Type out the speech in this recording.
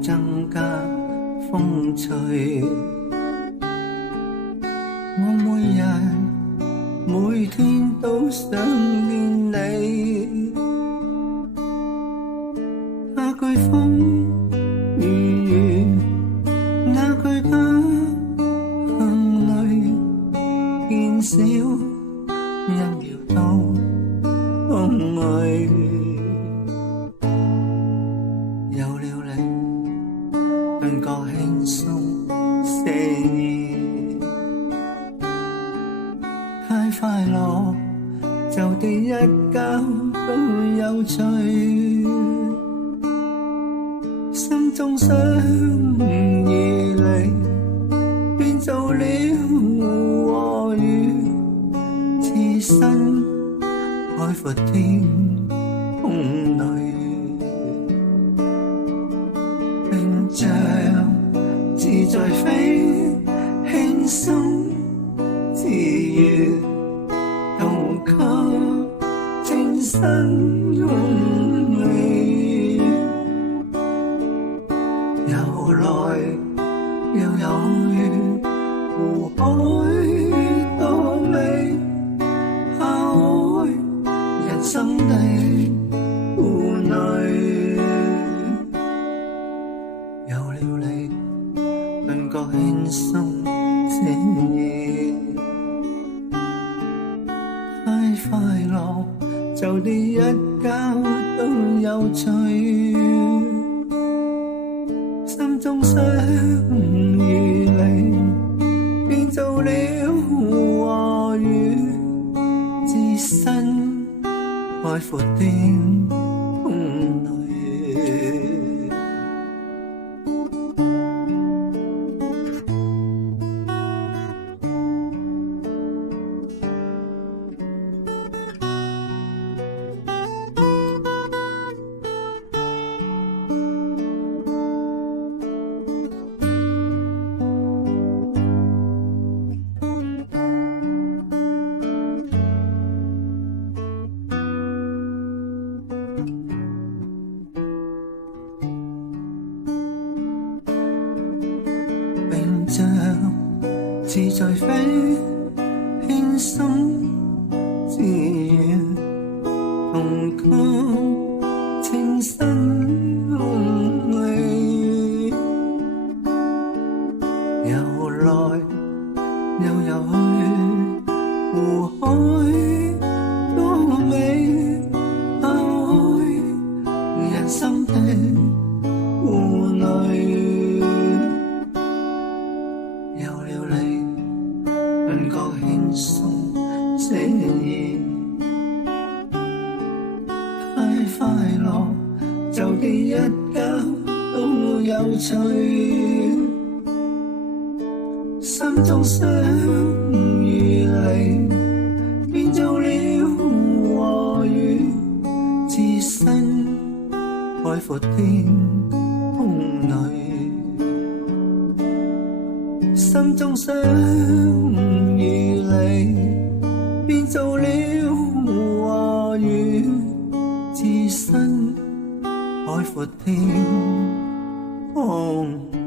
增加風趣。我每日每天都想念你，那句風與雨，那句家鄉裏，見少一秒都空虛。有了你，頓覺輕鬆寫意，太快樂，就地一覺都有趣。心中想與你，變做了和雨，置身海闊天空裏，並像自在飛，輕鬆自如，同給清新空氣，游來又有去，湖海多美，拋開人生的顧慮。有了你，頓覺輕鬆寫意，太快樂，就地一覺都有趣。心中想與你，變做了和雨，置身海闊天空裏。並像自在飛，輕鬆自如，同給清新空氣，游來又游去，湖海多美，拋開人生的顧慮。有了你，頓覺輕鬆寫意，太快樂，就地一覺都有趣。心中想與你，變做了和雨，置身海闊天空裏。心中想與你，變做了和雨，置身海闊天空。